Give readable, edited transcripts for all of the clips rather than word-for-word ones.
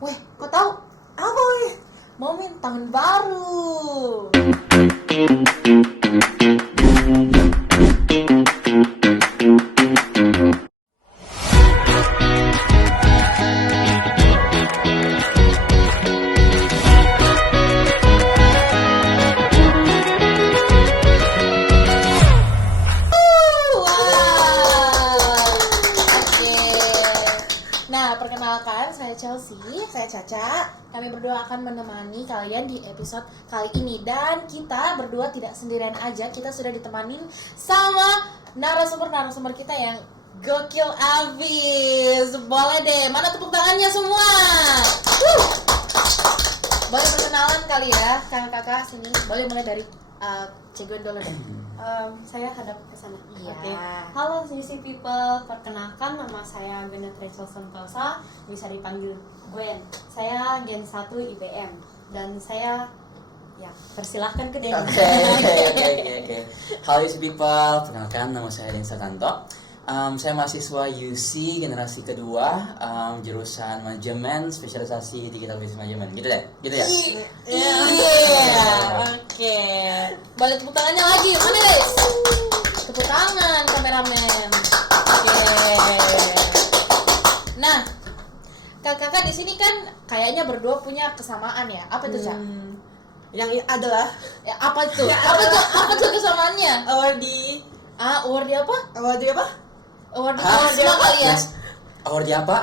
Weh, kau tahu? Apa weh? Momen tahun baru. Perkenalkan, saya Chelsea, saya Caca. Kami berdua akan menemani kalian di episode kali ini. Dan kita berdua tidak sendirian aja, kita sudah ditemani sama narasumber-narasumber kita yang gokil abis. Boleh deh, mana tepuk tangannya semua? Boleh perkenalan kali ya, kakak-kakak sini. Boleh mulai dari Ceguen dulu deh. Saya hadap ke sana. Iya. Okay. Halo CC people, perkenalkan nama saya Gwyneth Rachel Santosa, bisa dipanggil Gwen. Saya Gen 1 IBM dan saya persilahkan ke Denny. Oke. Halo CC people, perkenalkan nama saya Den Sakanto. Saya mahasiswa UC generasi kedua, jurusan manajemen, spesialisasi digital business management. Gitu ya? Iya. Oke. Boleh tepuk tangannya lagi. Mana guys? Tepuk tangan kameramen. Oke. Nah, kakak-kakak di sini kan kayaknya berdua punya kesamaan ya. Apa itu, Cak? Yang adalah Ya, apa itu? Apa tuh kesamaannya? award Award apa? Award ISMA kali ya? Award di apa?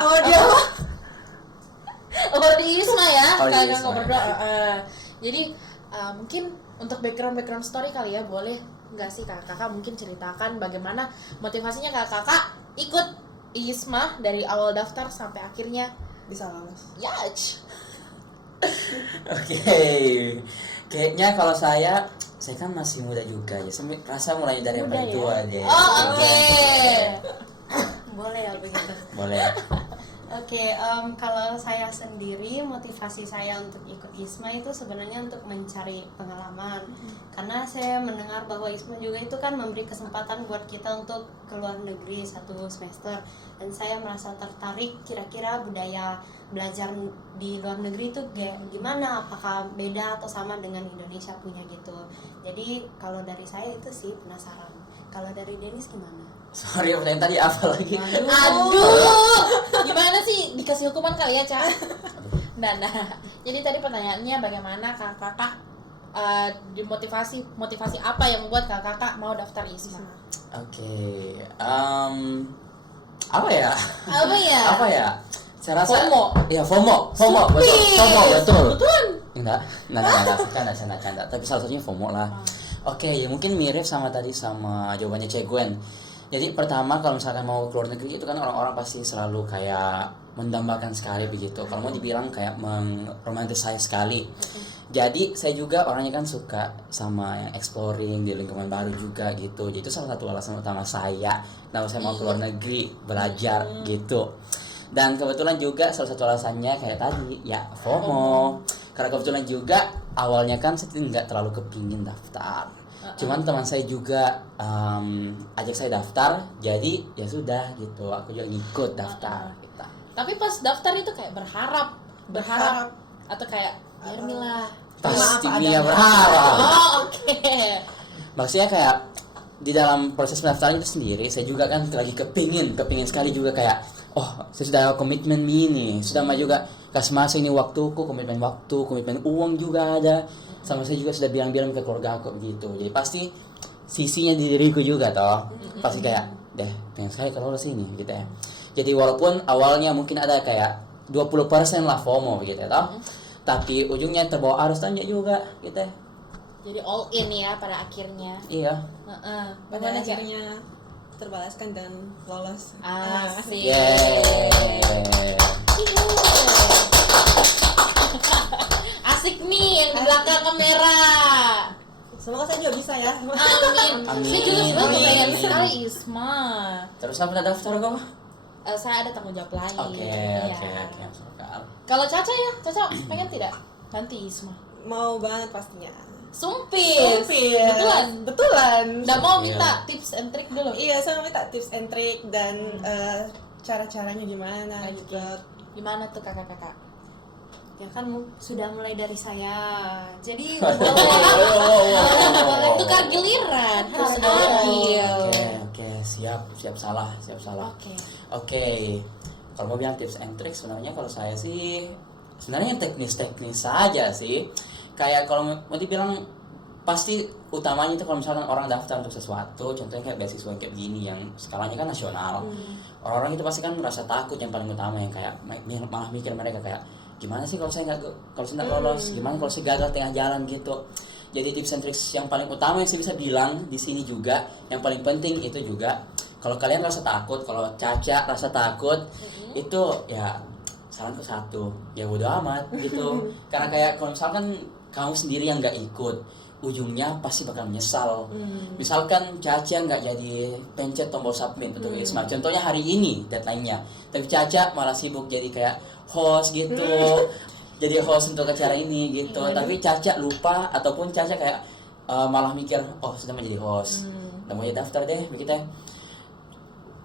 Award di ISMA ya? Award di Kakak ISMA. berdua. Jadi mungkin untuk background story kali ya, boleh nggak sih kakak mungkin ceritakan bagaimana motivasinya kakak ikut ISMA dari awal daftar sampai akhirnya bisa lolos. Yach. Oke. Kayaknya kalau saya kan masih muda juga ya. Saya rasa mulai dari yang paling tua deh. Oh, oke. Boleh ya begitu. Boleh. Oke, kalau saya sendiri motivasi saya untuk ikut ISMA itu sebenarnya untuk mencari pengalaman. Karena saya mendengar bahwa ISMA juga itu kan memberi kesempatan buat kita untuk keluar negeri 1 semester. Dan saya merasa tertarik kira-kira budaya belajar di luar negeri itu gimana, apakah beda atau sama dengan Indonesia punya gitu. Jadi kalau dari saya itu sih penasaran. Kalau dari Dennis gimana? Sorry, pertanyaan tadi apa lagi? Aduh, gimana sih, dikasih hukuman kali ya, Cak? Nah, jadi tadi pertanyaannya bagaimana kakak motivasi apa yang membuat kakak mau daftar ISMA? Oke. Apa ya? Apa ya? Saya rasa FOMO. Ya, FOMO, betul. Supis. FOMO, betul. Betul. Enggak, canda. Tapi salah satunya FOMO lah. Oke, ya mungkin mirip sama tadi sama jawabannya Ceguen. Jadi pertama kalau misalkan mau keluar negeri itu kan orang-orang pasti selalu kayak mendambakan sekali begitu. Kalau mau dibilang kayak meromantisasi sekali. Jadi saya juga orangnya kan suka sama yang exploring di lingkungan baru juga gitu. Jadi itu salah satu alasan utama saya kenapa saya mau keluar negeri belajar gitu. Dan kebetulan juga salah satu alasannya kayak tadi ya FOMO. Karena kebetulan juga awalnya kan saya nggak terlalu kepingin daftar. Cuman teman saya juga ajak saya daftar, jadi ya sudah gitu. Aku juga ngikut daftar. Gitu. Tapi pas daftar itu kayak berharap atau kayak Yarmila. Pasti dia berharap. Oh, oke. Maksudnya kayak di dalam proses pendaftaran itu sendiri, saya juga kan lagi kepingin sekali juga kayak saya sudah komitmen ini, sudah mah juga kasih masa ini waktuku, komitmen uang juga ada. Sama saya juga sudah bilang-bilang ke keluarga aku begitu. Jadi pasti sisinya di diriku juga toh. Pasti kayak pengen sekali kalau lolos ini gitu ya. Jadi walaupun awalnya mungkin ada kayak 20% lah FOMO gitu ya toh. Tapi ujungnya terbawa arus tanya juga gitu ya. Jadi all in ya pada akhirnya. Iya. Pada akhirnya terbalaskan dan lolos. Asik. Asik nih yang di belakang kamera. Semoga saya juga bisa ya. Amin. Saya juga sebenarnya pengen sekali ISMA. Terus apa daftar kok? Saya ada tanggung jawab lain. Oke. Kalau Caca ya, Caca pengen tidak nanti ISMA? Mau banget pastinya. Sumpis. Betulan. Nggak mau minta tips and trick dulu. Iya, saya mau minta tips and trick dan cara-caranya gimana juga. Gimana tuh kakak-kakak? Ya kan sudah mulai dari saya. Jadi Boleh tukar giliran, harus adil. Oke, siap salah. Oke. Oke, kalau mau bilang tips and tricks sebenarnya kalau saya sih sebenarnya teknis saja sih. Kayak kalau mau dibilang pasti utamanya itu kalau misalkan orang daftar untuk sesuatu, contohnya kayak beasiswa kayak gini yang skalanya kan nasional. Orang-orang itu pasti kan merasa takut yang paling utama, yang kayak malah mikir mereka kayak gimana sih kalau saya nggak lolos, gimana kalau saya gagal tengah jalan gitu. Jadi tips and tricks yang paling utama yang saya bisa bilang di sini juga, yang paling penting itu juga kalau kalian rasa takut, kalau Caca rasa takut, itu ya saranku satu, ya bodo amat gitu. Karena kayak kalau misalkan kamu sendiri yang nggak ikut, ujungnya pasti bakal menyesal. Misalkan Caca nggak jadi pencet tombol submit untuk ISMA, contohnya hari ini deadline-nya, tapi Caca malah sibuk jadi kayak host gitu, jadi host untuk acara ini gitu. Tapi Caca lupa ataupun Caca kayak malah mikir, oh sudah menjadi host, udah mau daftar deh begitu ya.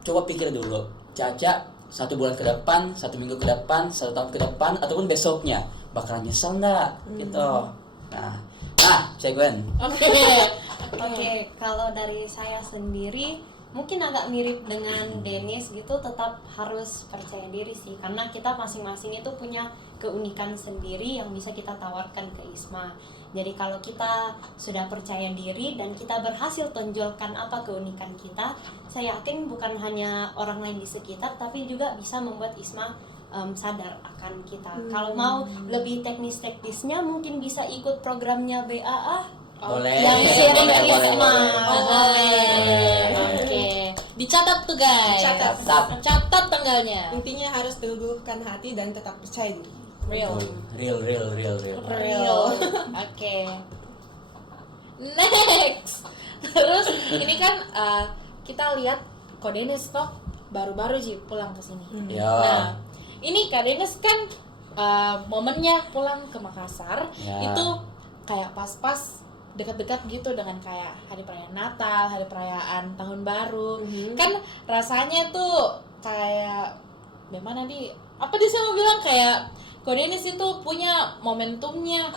Coba pikir dulu, Caca 1 bulan ke depan, 1 minggu ke depan, 1 tahun ke depan, ataupun besoknya bakalan nyesel nggak gitu. Nah, Cek Gwen. Oke, kalau dari saya sendiri mungkin agak mirip dengan Dennis gitu, tetap harus percaya diri sih, karena kita masing-masing itu punya keunikan sendiri yang bisa kita tawarkan ke ISMA. Jadi kalau kita sudah percaya diri dan kita berhasil tonjolkan apa keunikan kita, saya yakin bukan hanya orang lain di sekitar, tapi juga bisa membuat ISMA sadar akan kita. Kalau mau lebih teknisnya mungkin bisa ikut programnya BAA. Boleh. Yang sharing boleh. ISMA. Oke. Dicatat tuh guys. Catat tanggalnya. Intinya harus teguhkan hati dan tetap percaya diri. Real. Real. Oke. Next. Terus ini kan kita lihat Kak Dennis toh baru-baru sih pulang ke sini. Ya. Nah, ini Kak Dennis kan momennya pulang ke Makassar Ya. itu kayak pas-pas dekat-dekat gitu dengan kayak hari perayaan Natal, hari perayaan Tahun Baru. Kan rasanya tuh kayak gimana nih? Apa dia mau bilang kayak Kak Dennis itu punya momentumnya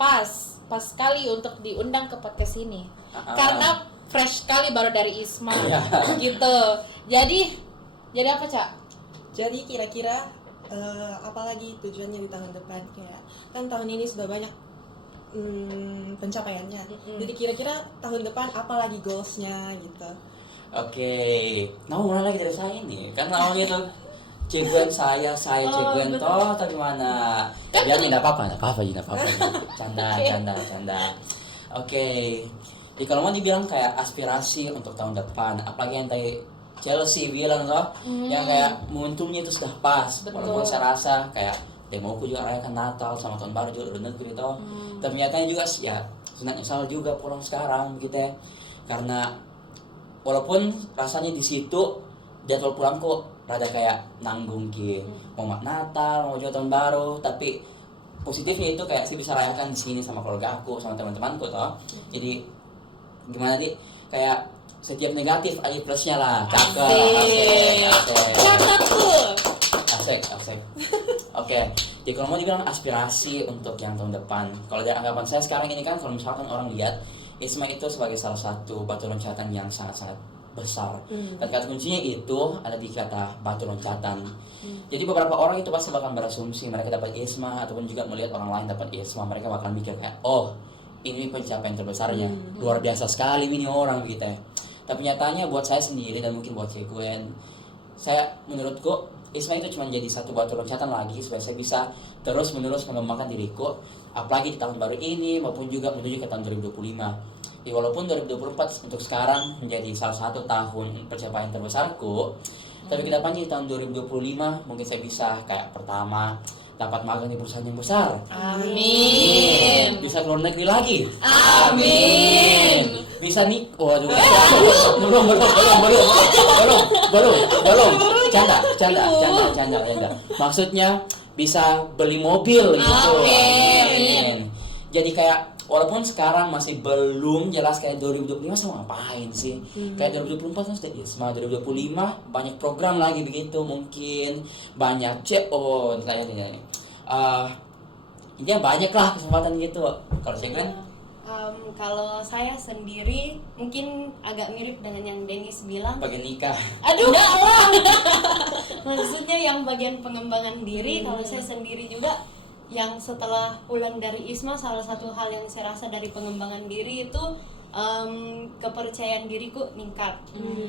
pas sekali untuk diundang ke podcast ini. Karena fresh sekali baru dari ISMA gitu. Jadi apa, Cak? Jadi kira-kira apalagi tujuannya di tahun depan, kayak kan tahun ini sudah banyak pencapaiannya. Jadi kira-kira tahun depan apalagi goalsnya gitu. Oke. Nah, mulai lagi dari saya nih. Kan awalnya tuh Ceguen saya Ceguen toh atau gimana? Ya enggak apa-apa. Canda. Oke. Jadi kalau mau dibilang kayak aspirasi untuk tahun depan, apalagi yang tadi Chelsea bilang toh, yang kayak momentumnya itu sudah pas. Walaupun saya rasa kayak demoku juga rayakan Natal sama Tahun Baru juga udah negeri toh. Tapi nyatanya juga ya senang nyesal juga pulang sekarang gitu ya. Karena walaupun rasanya di situ jadwal pulangku rada kayak nanggung mau Natal, mau juga Tahun Baru, tapi positifnya itu kayak sih bisa rayakan di sini sama keluarga aku, sama teman-temanku toh. Jadi gimana nih, kayak setiap negatif ada plusnya lah. Catat tuh. Asik. Oke, jadi kalau mau dibilang aspirasi untuk yang tahun depan, kalau dari anggapan saya sekarang ini kan, kalau misalkan orang lihat ISMA itu sebagai salah satu batu loncatan yang sangat-sangat besar. Dan kata kuncinya itu ada di kata batu loncatan. Jadi beberapa orang itu pasti bakal berasumsi mereka dapat ISMA ataupun juga melihat orang lain dapat ISMA, mereka bakal mikir kayak, oh ini pencapaian terbesarnya, luar biasa sekali ini orang gitu ya. Tapi nyatanya buat saya sendiri dan mungkin buat Ceguen, menurutku ISMA itu cuma jadi satu batu loncatan lagi supaya saya bisa terus menerus mengembangkan diriku, apalagi di tahun baru ini maupun juga menuju ke tahun 2025. Ya, walaupun 2024 untuk sekarang menjadi salah satu tahun pencapaian terbesarku, tapi kedepannya di tahun 2025 mungkin saya bisa kayak pertama dapat magang di perusahaan yang besar. Amin. Bisa keluar negeri lagi. Amin. Bisa nih, waduh. belum. Canda. Maksudnya bisa beli mobil gitu. Amin. Jadi kayak walaupun sekarang masih belum jelas kayak 2025 sama ngapain sih. Kayak 2024 kan sudah ISMA, 2025 banyak program lagi begitu, mungkin banyak CO kayak ini. intinya banyak lah kesempatan gitu. Kalau saya kan Kalau saya sendiri mungkin agak mirip dengan yang Dennis bilang. bagian nikah. Aduh, Maksudnya yang bagian pengembangan diri. Kalau saya sendiri juga yang setelah pulang dari ISMA, salah satu hal yang saya rasa dari pengembangan diri itu kepercayaan diriku meningkat.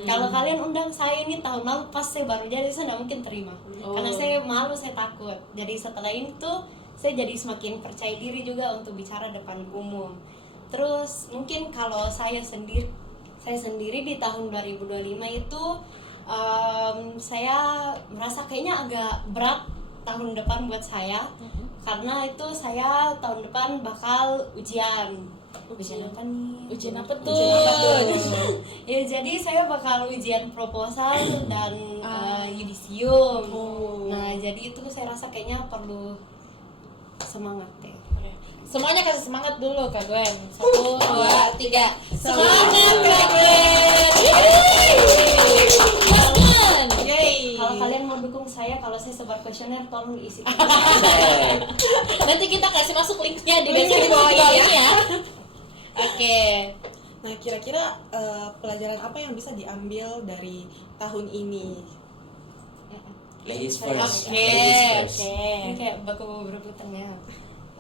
Kalau kalian undang saya ini tahun lalu pas saya baru jadi, saya nggak mungkin terima karena saya malu, saya takut. Jadi setelah itu saya jadi semakin percaya diri juga untuk bicara depan umum. Terus mungkin kalau saya sendiri di tahun 2025 itu saya merasa kayaknya agak berat tahun depan buat saya, karena itu saya tahun depan bakal ujian apa nih? ujian apa tuh? Ya jadi saya bakal ujian proposal dan yudisium. Nah jadi itu saya rasa kayaknya perlu semangat deh. Semuanya kasih semangat dulu Kak Gwen. 1, 2, 3. Semangat Kak Gwen. Yeay. Kalau kalian mau dukung saya, kalau saya sebar kuesioner, tolong diisi. Nanti kita kasih masuk linknya di deskripsi bawah ini ya. Oke. Nah, kira-kira pelajaran apa yang bisa diambil dari tahun ini? Ladies first. Oke. Ladies first. Ini kayak baku berebutan ya.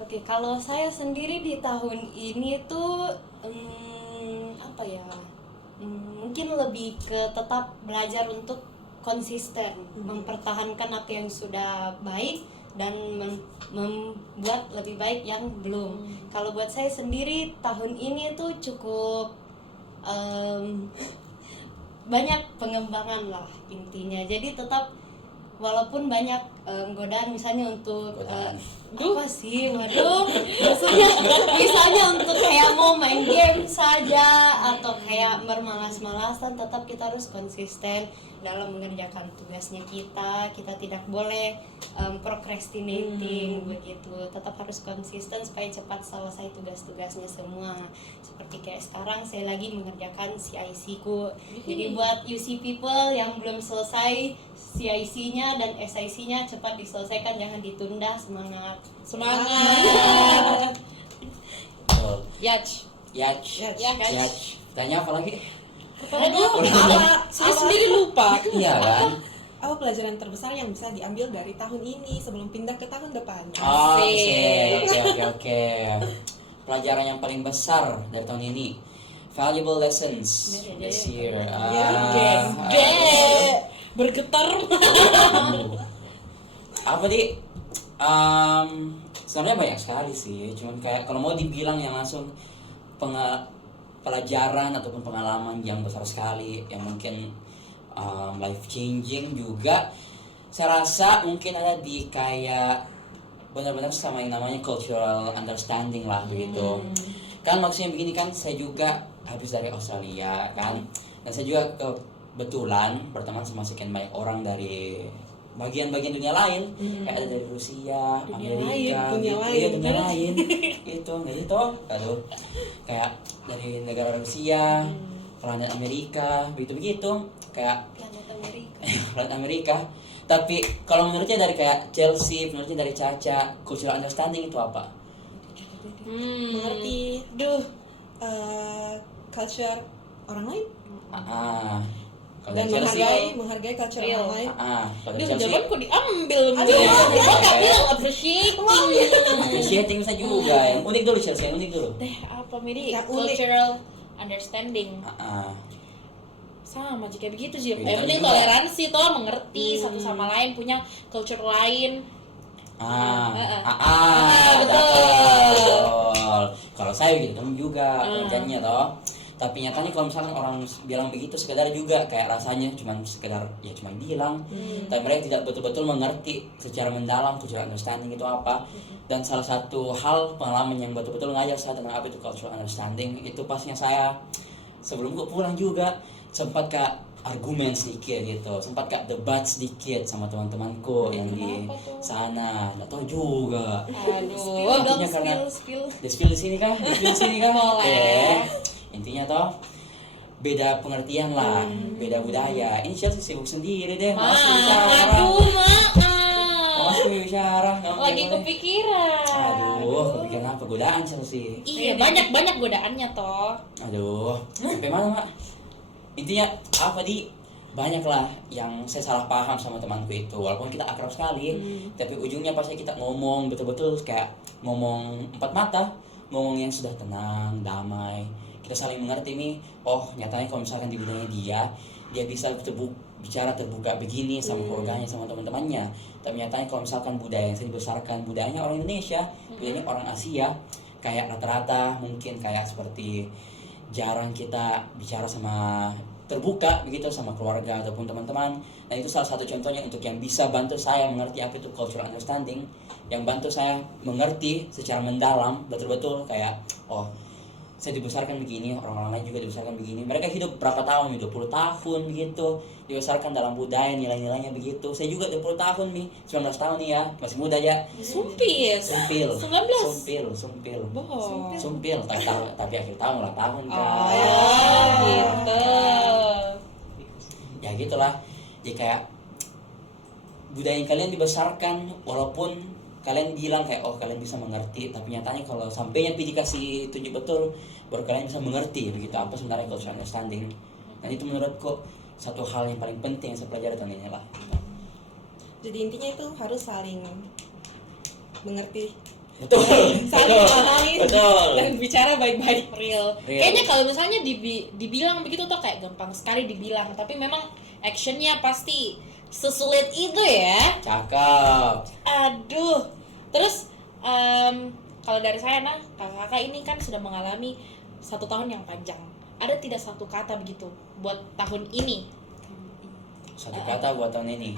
Oke, kalau saya sendiri di tahun ini tuh apa ya? Mungkin lebih ke tetap belajar untuk konsisten, mempertahankan apa yang sudah baik dan membuat lebih baik yang belum. Kalau buat saya sendiri tahun ini tuh cukup banyak pengembangan lah intinya. Jadi tetap walaupun banyak godaan misalnya untuk apa sih, waduh, maksudnya misalnya untuk kayak mau main game saja atau kayak bermalas-malasan, tetap kita harus konsisten dalam mengerjakan tugasnya kita tidak boleh procrastinating begitu, tetap harus konsisten supaya cepat selesai tugas-tugasnya semua. Seperti kayak sekarang saya lagi mengerjakan CIC ku, jadi buat UC people yang belum selesai CIC-nya dan SIC-nya cepat diselesaikan, jangan ditunda. Semangat. Yach. Tanya apa lagi? Aduh, apa? Saya sendiri lupa. Iya kan? Apa pelajaran terbesar yang bisa diambil dari tahun ini sebelum pindah ke tahun depan? Oke. Pelajaran yang paling besar dari tahun ini, valuable lessons this year. Bergetar. Apa di? Sebenarnya banyak sekali sih. Cuman kayak kalau mau dibilang yang langsung pelajaran ataupun pengalaman yang besar sekali, yang mungkin life changing juga, saya rasa mungkin ada di kayak benar-benar sama yang namanya cultural understanding lah begitu. Kan maksudnya begini kan, saya juga habis dari Australia kan, dan saya juga kebetulan berteman sama sekian banyak orang dari bagian-bagian dunia lain, kayak ada dari Rusia, Amerika, dunia lain, itu aduh, kayak dari negara Rusia, planet Amerika, begitu, kayak planet Amerika. Tapi kalau menurutnya dari kayak Chelsea, menurutnya dari Caca, cultural understanding itu apa? Mengerti, culture orang lain. Kalau Dan Chelsea, menghargai culture orang lain. kalau Duh, Chelsea, jawabanku diambil. Aduh, Kok gak bilang appreciating? appreciating bisa juga. Yang unik dulu Chelsea, yang unik dulu. Apa Miri? Yang unik. Cultural understanding. Sama jika begitu sih. Kita Yang penting juga. toleransi toh, mengerti satu sama lain, punya culture lain. Betul. Kalau saya gitu juga kerjanya toh. Tapi nyatanya kalau misalkan orang bilang begitu sekedar juga kayak rasanya cuman sekedar ya cuman bilang, tapi mereka tidak betul-betul mengerti secara mendalam cultural understanding itu apa. Dan salah satu hal pengalaman yang betul-betul ngajar saya tentang apa itu cultural understanding itu pasnya saya sebelum gue pulang juga sempat kak argumen sedikit gitu, sempat kak debat sedikit sama teman-temanku yang di sana, nggak tahu juga. Aduh. Intinya karena Spill. di sini kah? Boleh. Intinya toh beda pengertian lah, beda budaya. Ini Chelsea sibuk sendiri deh, malas bicara. Aduh, maaf. Malas bicara. Lagi kepikiran. Aduh, kepikiran apa? Godaan Chelsea. Iya, banyak godaannya toh. Aduh, sampai mana Mak? Intinya apa banyak lah yang saya salah paham sama temanku itu, walaupun kita akrab sekali, tapi ujungnya pasti kita ngomong betul-betul kayak ngomong empat mata, ngomong yang sudah tenang, damai, kita saling mengerti nih. Oh nyatanya kalau misalkan di bidangnya dia bisa bicara terbuka begini sama keluarganya, sama teman-temannya, tapi nyatanya kalau misalkan budaya yang saya dibesarkan, budayanya orang Indonesia, budayanya orang Asia, kayak rata-rata mungkin kayak seperti jarang kita bicara sama terbuka begitu sama keluarga ataupun teman-teman. Dan itu salah satu contohnya untuk yang bisa bantu saya mengerti apa itu cultural understanding, yang bantu saya mengerti secara mendalam betul-betul kayak oh saya dibesarkan begini, orang-orang lain juga dibesarkan begini, mereka hidup berapa tahun, 20 tahun gitu, dibesarkan dalam budaya nilai-nilainya begitu. Saya juga 20 tahun nih, 19 tahun nih ya, masih muda ya. Sumpil. 19. Bohong. Sumpil, tapi akhir tahun ulang tahun kan. Oh, gitu. Ya gitulah. Jadi kayak budaya yang kalian dibesarkan, walaupun kalian bilang kayak oh kalian bisa mengerti, tapi nyatanya kalau sampainya dikasih tunjuk betul, baru kalian bisa mengerti begitu apa sebenarnya cultural understanding. Dan itu menurutku satu hal yang paling penting yang saya pelajari tahun ini lah. Jadi intinya itu harus saling mengerti, Betul. saling memahami, Betul. dan bicara baik-baik. Real. Kayaknya kalau misalnya dibilang begitu tuh kayak gampang sekali dibilang, tapi memang actionnya pasti sesulit itu ya. Cakep. Aduh. Terus kalau dari saya kakak-kakak ini kan sudah mengalami 1 tahun yang panjang. Ada tidak satu kata begitu buat tahun ini? Satu kata buat tahun ini.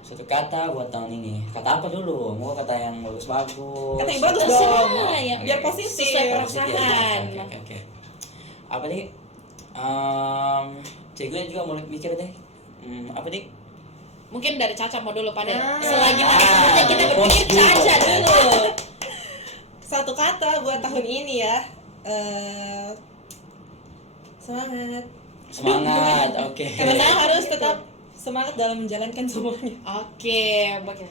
Satu kata buat tahun ini. Kata apa dulu? Mau kata yang bagus-bagus. Kata yang bagus Terserah dong, ya, biar Oke. positif. sesuai perasaan. Oke. Apa nih? Cikgu juga mau mikir deh. Apa nih? Mungkin dari Caca mau dulu pada Nah. selagi mana kita berpikir Caca dulu. Satu kata buat tahun ini ya, semangat. Semangat. Oke. Karena saya harus tetap semangat dalam menjalankan semuanya. Oke, boleh.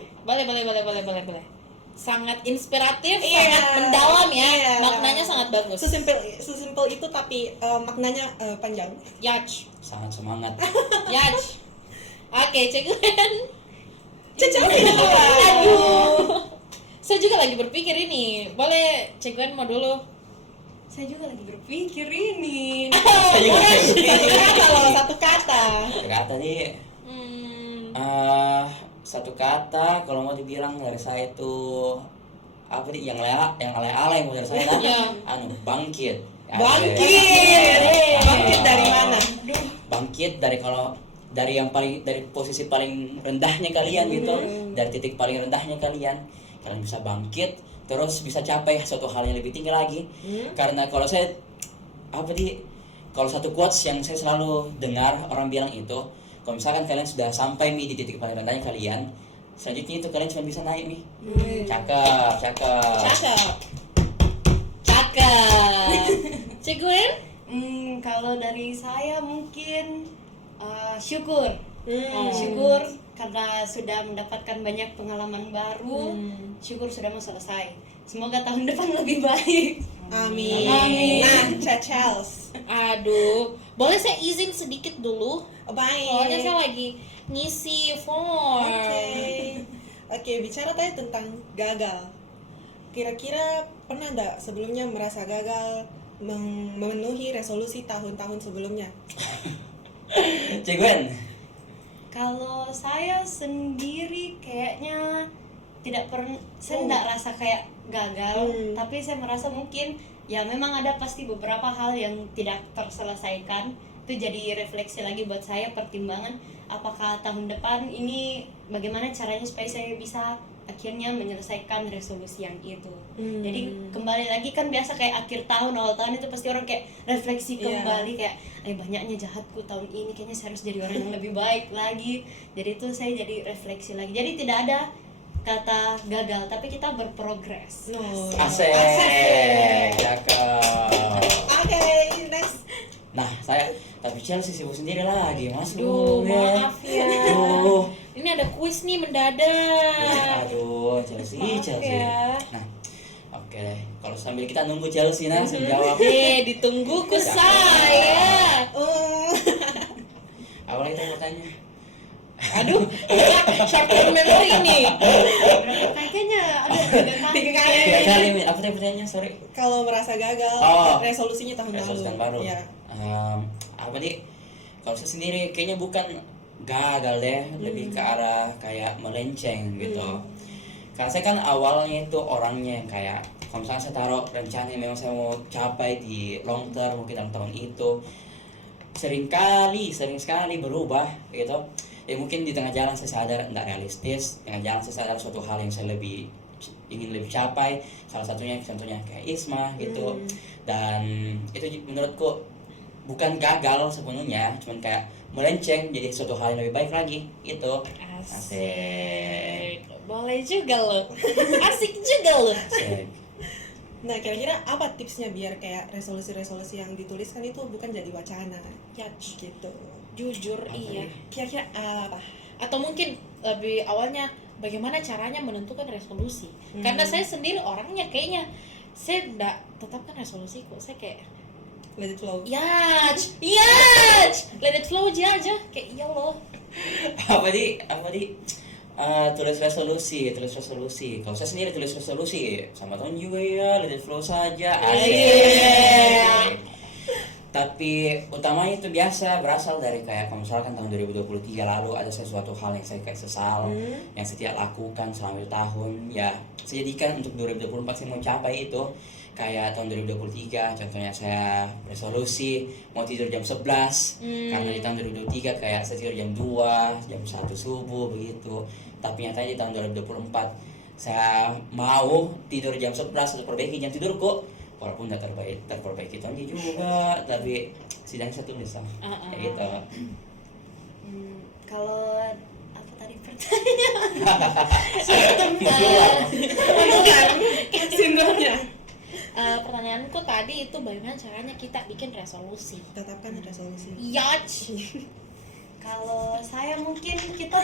Sangat inspiratif, Iya. sangat mendalam ya. Iya. Maknanya sangat bagus. Sesimpel itu tapi maknanya panjang. Yaj. Sangat semangat. Yaj. Oke, Ceguen. Caca. Aduh. Saya juga lagi berpikir ini. Boleh Ceguen mau dulu? Saya juga lagi berpikir ini. Saya juga Satu kata loh, satu kata. Satu kata nih. Satu kata kalau mau dibilang dari saya itu apa nih yang alay-alay mau dari saya dah. Iya. Bangkit. Bangkit dari mana? Bangkit dari posisi paling rendahnya kalian gitu, dari titik paling rendahnya kalian bisa bangkit terus bisa capai suatu hal yang lebih tinggi lagi. Karena kalau saya kalau satu quotes yang saya selalu dengar orang bilang itu, kalau misalkan kalian sudah sampai di titik paling rendahnya kalian, selanjutnya itu kalian cuma bisa naik nih. Cakep. Ceguen? Kalau dari saya mungkin syukur. Syukur karena sudah mendapatkan banyak pengalaman baru. Syukur sudah mau selesai. Semoga tahun depan lebih baik. Amin. Nah, Charles. Aduh, boleh saya izin sedikit dulu? Baik. Soalnya saya lagi ngisi form. Oke, bicara tadi tentang gagal. Kira-kira pernah nggak sebelumnya merasa gagal memenuhi resolusi tahun-tahun sebelumnya? Ceguen. Kalau saya sendiri kayaknya saya tidak rasa kayak gagal, tapi saya merasa mungkin ya memang ada pasti beberapa hal yang tidak terselesaikan. Itu jadi refleksi lagi buat saya, pertimbangan apakah tahun depan ini bagaimana caranya supaya saya bisa akhirnya menyelesaikan resolusi yang itu. Jadi kembali lagi kan biasa kayak akhir tahun, awal tahun itu pasti orang kayak refleksi kembali kayak banyaknya jahatku tahun ini, kayaknya saya harus jadi orang yang lebih baik lagi. Jadi itu saya jadi refleksi lagi. Jadi tidak ada kata gagal, tapi kita berprogres. Asik. Cakep. Oke, next. Nah, tapi Chelsea sibuk sendiri lagi, Mas. Aduh, maaf ya. Aduh. Ini Ini ada kuis nih mendadak. Aduh, Chelsea. Ya. Nah, oke deh. Kalau sambil kita nunggu Chelsea menjawab. Ditunggu ku saya. Apa lagi tanya bertanya? Aduh, short term memory ini. Kayaknya ada 3 kali. 3 kali. Apa tadi pertanyaannya? Sorry. Kalau merasa gagal, resolusinya tahun Resolusi tahun baru. Ya. Apa nih? Kalau saya sendiri kayaknya bukan gagal deh, lebih ke arah kayak melenceng gitu. Karena saya kan awalnya itu orangnya yang kayak kalau misalnya saya taruh rencana yang memang saya mau capai di long term mungkin dalam tahun itu, sering sekali berubah gitu. Ya mungkin di tengah jalan saya sadar tidak realistis, tengah jalan saya sadar suatu hal yang saya ingin lebih capai, salah satunya contohnya kayak Isma gitu. Dan itu menurutku bukan gagal sepenuhnya, cuman kayak melenceng jadi suatu hal yang lebih baik lagi gitu. Asik. Boleh juga loh. Asik juga loh. Asik. Nah, kira-kira apa tipsnya biar kayak resolusi-resolusi yang dituliskan itu bukan jadi wacana? Ya, gitu. Jujur iya. Kira-kira apa? Atau mungkin lebih awalnya bagaimana caranya menentukan resolusi. Karena saya sendiri orangnya kayaknya saya enggak tetapkan resolusiku. Saya kayak Let it flow. let it flow aja kayak iya loh. apa di tulis resolusi. Kalau saya sendiri tulis resolusi sama tahun juga ya, let it flow saja. Asik. Tapi utamanya itu biasa berasal dari kayak kalau misalkan tahun 2023 lalu ada sesuatu hal yang saya kayak sesal, yang saya tidak lakukan selama itu tahun, ya saya jadikan untuk 2024 saya mau capai itu. Kayak tahun 2023 contohnya saya resolusi mau tidur jam 11 karena di tahun 2023 kayak saya tidur jam 2, jam 1 subuh begitu. Tapi nyatanya di tahun 2024 saya mau tidur jam 11 untuk perbaiki jam tidurku, walaupun udah terperbaiki tahun ini juga, tapi sidang saya tulis kayak gitu. Kalau apa tadi pertanyaan? Sindromnya. Pertanyaanku tadi itu bagaimana caranya kita bikin resolusi. Tetapkan resolusi. Yach. Kalau saya mungkin kita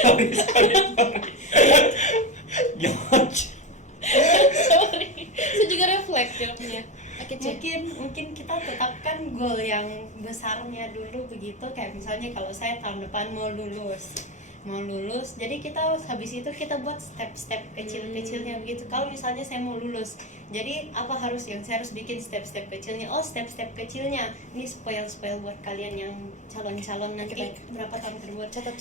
Sorry, saya juga refleks jawabnya. Oke, cek. mungkin kita tetapkan goal yang besarnya dulu begitu, kayak misalnya kalau saya tahun depan mau lulus, jadi kita habis itu kita buat step-step kecil-kecilnya begitu. Kalau misalnya saya mau lulus, jadi apa yang saya harus bikin step-step kecilnya. Step-step kecilnya ini spoil buat kalian yang calon-calon nanti berapa tahun kedua, catat.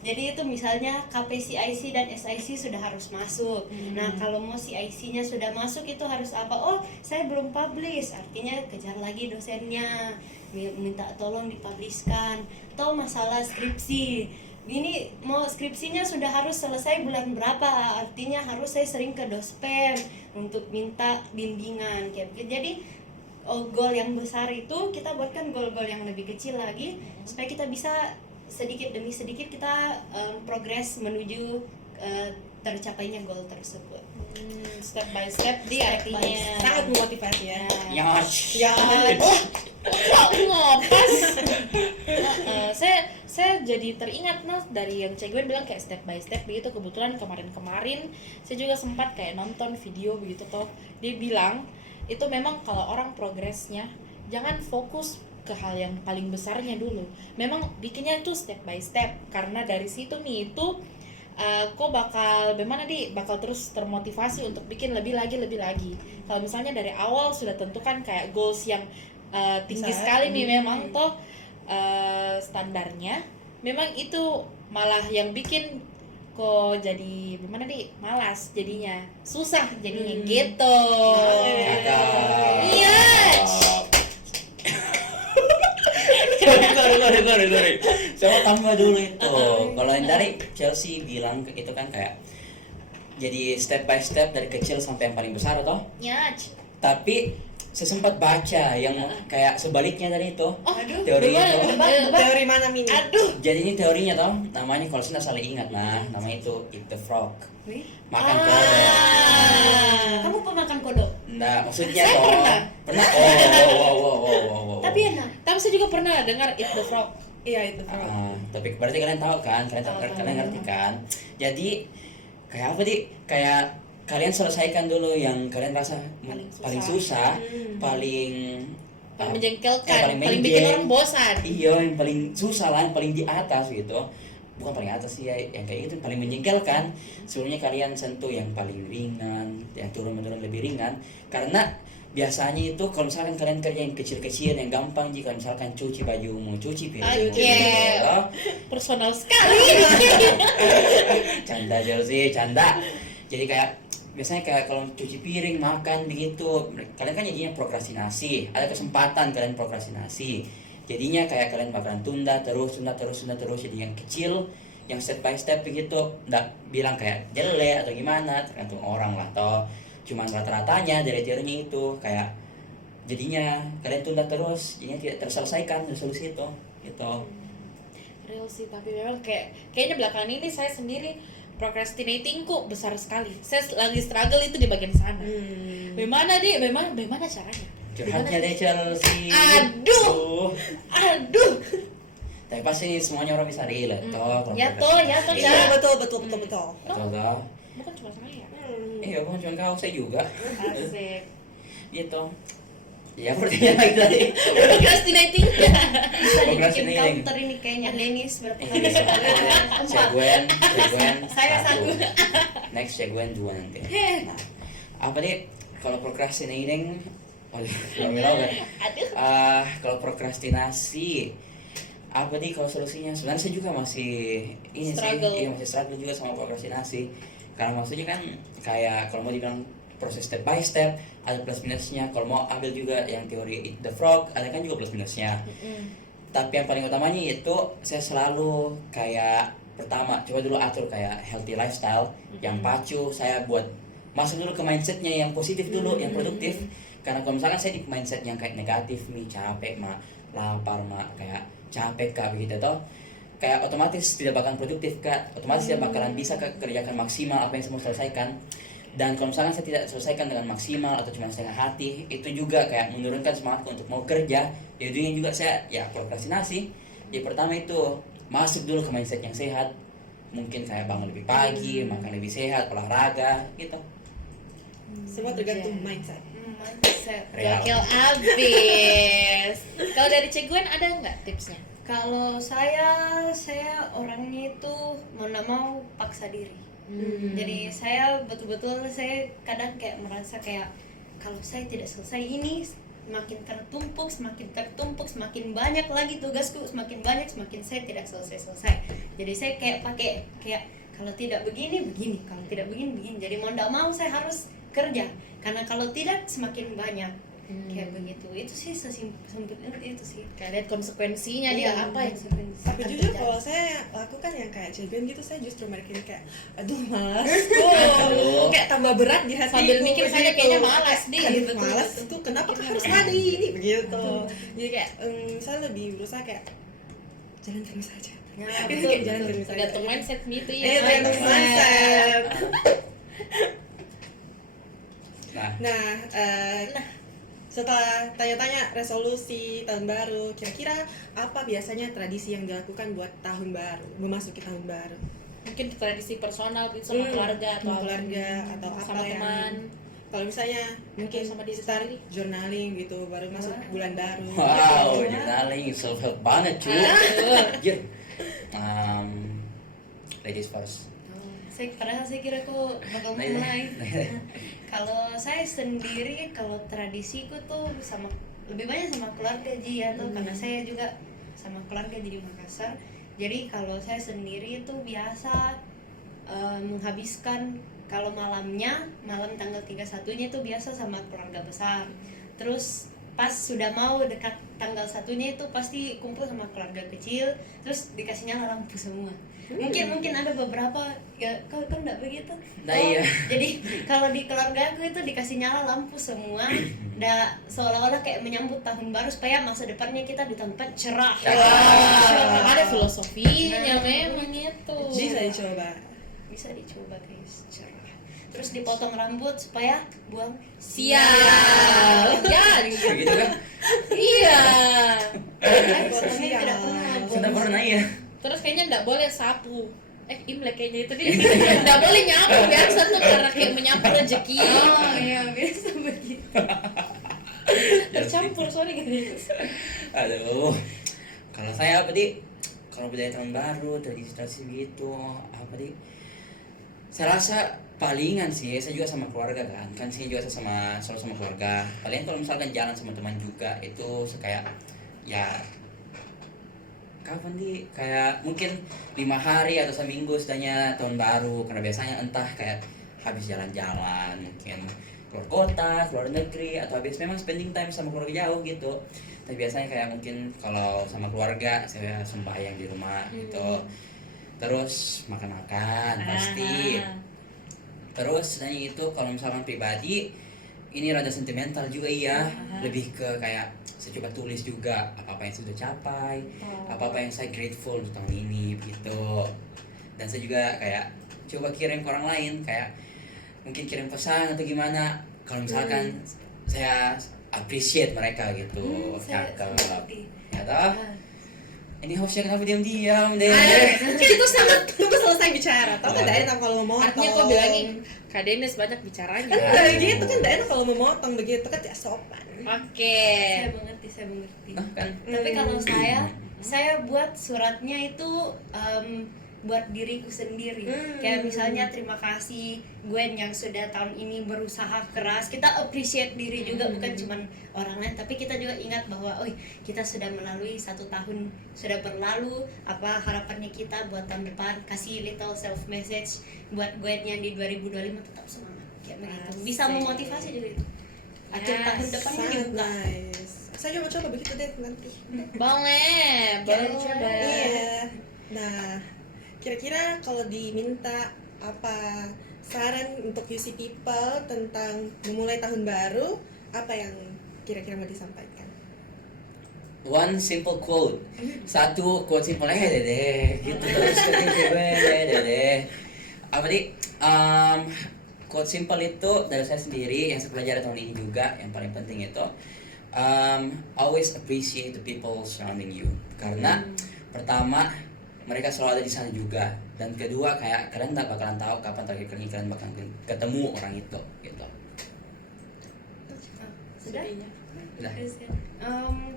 Jadi itu misalnya KPCIC dan SIC sudah harus masuk. Nah, kalau mau CIC-nya sudah masuk itu harus apa? Saya belum publish, artinya kejar lagi dosennya, minta tolong dipublishkan. Atau masalah skripsi, ini mau skripsinya sudah harus selesai bulan berapa, artinya harus saya sering ke dospem untuk minta bimbingan kayak begitu. Jadi goal yang besar itu kita buatkan goal-goal yang lebih kecil lagi supaya kita bisa sedikit demi sedikit kita progres menuju tercapainya goal tersebut. Step by step artinya Sangat memotivasi ya. Ya. Ngopas. Saya jadi teringat dari yang Cek Gwen bilang kayak step by step begitu. Kebetulan kemarin saya juga sempat kayak nonton video begitu toh. Dia bilang itu memang kalau orang progresnya jangan fokus ke hal yang paling besarnya dulu. Memang bikinnya itu step by step, karena dari situ nih itu kok bakal terus termotivasi untuk bikin lebih lagi. Kalau misalnya dari awal sudah tentukan kayak goals yang tinggi sekali nih memang toh standarnya, memang itu malah yang bikin kok jadi malas jadinya, susah jadinya gitu. Iya. Sorry. Saya mau tambah dulu itu. Kalau yang dari Chelsea bilang itu kan kayak jadi step by step dari kecil sampai yang paling besar toh. Nyaj. Tapi saya sempat baca yang kayak sebaliknya dari itu. Teori gimana? itu. Teori mana Mini? Jadi ini teorinya toh, namanya kalau saya salah ingat namanya itu eat the frog. Makan kodok. Kamu pernah makan kodok? Nah, maksudnya Saya pernah. Tapi saya juga pernah dengar eat the frog. Iya itu. Tapi berarti kalian tahu kan, kalian ngerti kan. Jadi kayak apa sih? Kayak kalian selesaikan dulu yang kalian rasa paling susah, paling menjengkelkan, paling paling bikin menjeng. orang bosan. Iya, yang paling susah lah, yang paling di atas gitu. Bukan paling atas sih ya, yang kayak itu paling menjengkelkan. Sebelumnya kalian sentuh yang paling ringan, yang turun-menurun lebih ringan. Karena biasanya itu kalau misalkan kalian kerja yang kecil-kecil, yang gampang, jika misalkan cuci bajumu, cuci piringmu, gitu. Personal sekali. Canda sih, canda. Jadi kayak biasanya kayak kalau cuci piring, makan begitu, kalian kan jadinya prokrastinasi. Ada kesempatan kalian prokrastinasi. Jadinya kayak kalian bakalan tunda terus. Jadi yang kecil, yang step by step begitu, nggak bilang kayak jelek atau gimana, tergantung orang lah. Atau cuman rata-ratanya dari teorinya itu kayak jadinya kalian tunda terus, jadinya tidak terselesaikan resolusi itu gitu. Real sih, tapi memang kayaknya belakangan ini saya sendiri procrastinating kok besar sekali. Saya lagi struggle itu di bagian sana. Bagaimana caranya? Curhatnya deh Chelsea. Aduh. Tapi pasti semuanya orang bisa relate toh. Ya toh, Iya betul. Betul toh. Bukan cuma saya. Iya, bukan cuma kau, saya juga. Asik. Gitu. Ya pertanyaan lagi tadi. Procrastinating. Bisa dibikin Procrastinating. counter ini kayaknya Denis berarti. Ceguen. Saya satu. Next Ceguen 2 nanti. Nah, apa nih kalau procrastinating? Kalau prokrastinasi apa nih kalau solusinya? Sebenarnya saya juga masih masih struggle juga sama prokrastinasi. Karena maksudnya kan kayak kalau mau dibilang proses step by step ada plus minusnya. Kalau mau ambil juga yang teori Eat the Frog ada kan juga plus minusnya. Tapi yang paling utamanya itu saya selalu kayak pertama coba dulu atur kayak healthy lifestyle yang pacu. Saya buat masuk dulu ke mindsetnya yang positif dulu, yang produktif. Karena kalau misalkan saya di mindset yang kayak negatif nih, capek mak, lapar mak, kayak capek kak begitu toh, kayak otomatis tidak bakalan produktif kak, otomatis tidak bakalan bisa kerjakan maksimal apa yang saya mau selesaikan. Dan kalau misalkan saya tidak selesaikan dengan maksimal atau cuma setengah hati, itu juga kayak menurunkan semangatku untuk mau kerja. Jadinya juga saya ya prokrastinasi. Jadi pertama itu masuk dulu ke mindset yang sehat, mungkin kayak bangun lebih pagi, makan lebih sehat, olahraga gitu. Semua tergantung mindset. Mindset. Real. Gokil abis. Kalau dari Ceguen ada nggak tipsnya? Kalau saya orangnya itu mau nggak mau paksa diri. Jadi saya betul-betul saya kadang kayak merasa kayak kalau saya tidak selesai ini semakin tertumpuk, semakin banyak lagi tugasku, semakin banyak, semakin saya tidak selesai. Jadi saya kayak pakai kayak kalau tidak begini, kalau tidak begini. Jadi mau nggak mau saya harus kerja karena kalau tidak semakin banyak kayak begitu. Itu sih sesimpel itu sih. Kayak lihat konsekuensinya dia apa yang Tapi jujur kalau saya lakukan yang kayak Ceguen gitu, saya justru mereka kayak aduh malas, kayak tambah berat di hatiku. Sambil mikir saja kayaknya malas nih. Aduh malas tuh kenapa harus hari ini begitu. Jadi kayak saya lebih berusaha kayak jalan terus saja. Ya, Itu kayak jalan terus saja. Tergantung mindset gitu ya. Iya tergantung mindset. Nah, setelah tanya-tanya resolusi tahun baru, kira-kira apa biasanya tradisi yang dilakukan buat tahun baru, memasuki tahun baru? Mungkin tradisi personal sama keluarga atau apa sama yang teman. kalau misalnya mungkin sama diri start sendiri. journaling gitu baru masuk bulan baru. Wow, journaling self help banget cuy. Anjir. Ladies first. Padahal saya kira kok bakal mulai. Kalau saya sendiri, kalau tradisiku tuh lebih banyak sama keluarga karena saya juga sama keluarga di Makassar. Jadi kalau saya sendiri itu biasa menghabiskan kalau malam tanggal 31-nya itu biasa sama keluarga besar. Terus pas sudah mau dekat tanggal 1-nya itu pasti kumpul sama keluarga kecil, terus dikasih nyala lampu semua. Mungkin ada beberapa ya kau enggak begitu. Nah, iya. Jadi kalau di keluarga aku itu dikasih nyala lampu semua, seolah-olah kayak menyambut tahun baru supaya masa depannya kita di tempat cerah. Ada filosofinya memang itu. Bisa dicoba guys, cerah. Terus dipotong rambut supaya buang sial. Ya, Begitu kan? iya. Saya tidak pernah Sempurna ya. Terus kayaknya nggak boleh sapu. Imlek kayaknya itu dia. Nggak boleh nyapu biasa tuh karena kayak menyapu rezeki. Oh iya, biasa begitu. Tercampur sorry guys. Aduh. Kalau saya apa di? Kalau budaya tahun baru, tradisi gitu, apa di? Saya rasa palingan sih, saya juga sama keluarga kan saya juga selalu sama keluarga. Paling kalau misalkan jalan sama teman juga itu kayak ya kapan di kayak mungkin 5 hari atau seminggu setidaknya tahun baru, karena biasanya entah kayak habis jalan-jalan mungkin keluar kota, keluar negeri, atau habis memang spending time sama keluarga jauh gitu. Tapi biasanya kayak mungkin kalau sama keluarga saya sembahyang di rumah gitu, terus makan-makan pasti. Terus nanya itu kalau misalkan pribadi ini rada sentimental juga iya, lebih ke kayak saya coba tulis juga apa-apa yang sudah capai, apa-apa yang saya grateful di tahun ini gitu. Dan saya juga kayak coba kirim ke orang lain, kayak mungkin kirim pesan atau gimana kalau misalkan saya appreciate mereka gitu. Cakep ya toh. Ini hostnya kenapa diam-diam deh? Itu sangat tunggu selesai bicara. Tahu kan tidak enak kalau mau motong. Artinya kok bilangin Kak Dennis banyak bicaranya. Kan begitu kan tidak enak kalau mau motong begitu kan tidak sopan. Oke. Saya mengerti. Kan? Tapi kalau saya buat suratnya itu buat diriku sendiri. Kayak misalnya terima kasih Gwen yang sudah tahun ini berusaha keras. Kita appreciate diri juga, bukan cuman orang lain, tapi kita juga ingat bahwa kita sudah melalui 1 tahun sudah berlalu, apa harapannya kita buat tahun depan. Kasih little self message buat Gwen yang di 2025 tetap semangat. Kayak begitu. Bisa memotivasi juga itu. Akhir tahun depannya Sangat dibuka. nice. Saya coba begitu deh nanti. Boleh coba. Iya. Nah, kira-kira kalau diminta apa saran untuk UC people tentang memulai tahun baru, apa yang kira-kira mau disampaikan? One simple quote. Satu quote simple deh gitu terus deh. Apa di quote simple itu dari saya sendiri yang saya pelajari tahun ini juga, yang paling penting itu always appreciate the people surrounding you. Karena pertama mereka selalu ada di sana juga, dan kedua kayak kalian tak bakalan tahu kapan terakhir kali kalian bakal ketemu orang itu gitu. Sudah? Udah.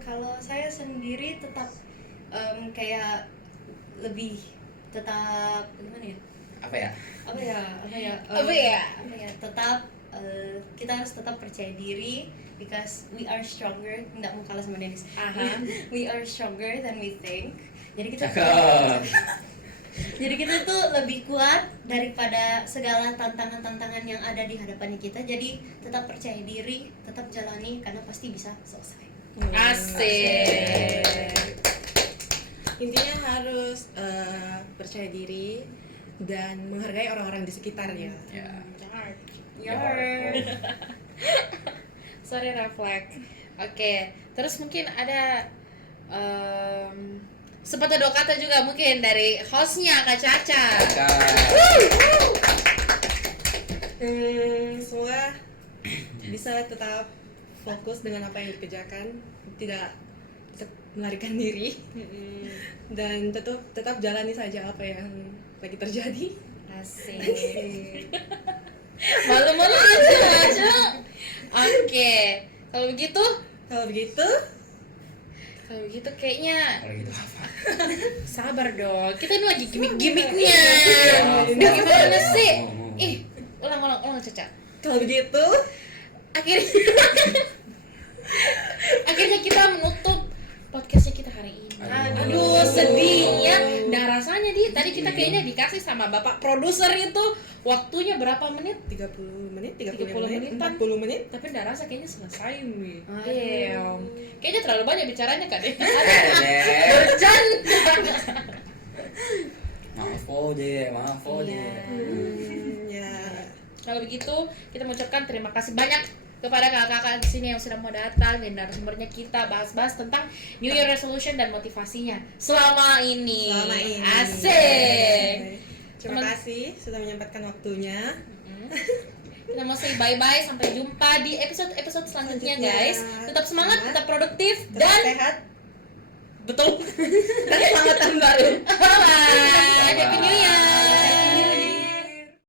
Kalau saya sendiri tetap kayak lebih tetap gimana ya? Apa ya? Tetap kita harus tetap percaya diri, because we are stronger. Nggak mau kalah sama Dennis. We are stronger than we think. Jadi kita tuh lebih kuat daripada segala tantangan-tantangan yang ada di hadapan kita. Jadi tetap percaya diri, tetap jalani, karena pasti bisa selesai. Asik. Intinya harus percaya diri dan menghargai orang-orang di sekitarnya. Sorry refleks. Oke, terus mungkin ada sepatah dua kata juga mungkin dari hostnya Kak Caca. Semoga bisa tetap fokus dengan apa yang dikerjakan, tidak melarikan diri, dan tetap jalani saja apa yang lagi terjadi. Asik. Malu-malu aja. Oke, kalau begitu kayaknya Kalau gitu apa? sabar dong. Kita ini lagi gimmick-gimmicknya. Gimana sih? Ulang Caca. Kalau begitu, akhirnya kita menutup podcastnya kita hari ini. Aduh, sedihnya. Nah rasanya tadi kita kayaknya dikasih sama bapak produser itu waktunya berapa menit? 30 menit, 30 menit, menitan. 40 menit. Tapi nggak rasa kayaknya selesai nih. Damn. Kayaknya terlalu banyak bicaranya kan deh. Bercanda. Maaf deh. Ya. Kalau begitu kita mengucapkan terima kasih banyak kepada kakak-kakak di sini yang sudah mau datang dan narasumbernya kita bahas-bahas tentang New Year Resolution dan motivasinya selama ini. Asik. Terima kasih sudah menyempatkan waktunya. Kita mau say bye-bye, sampai jumpa di episode selanjutnya guys. Tetap semangat, tetap produktif, Tetap dan sehat. betul. Dan selamat tahun baru. Happy New Year.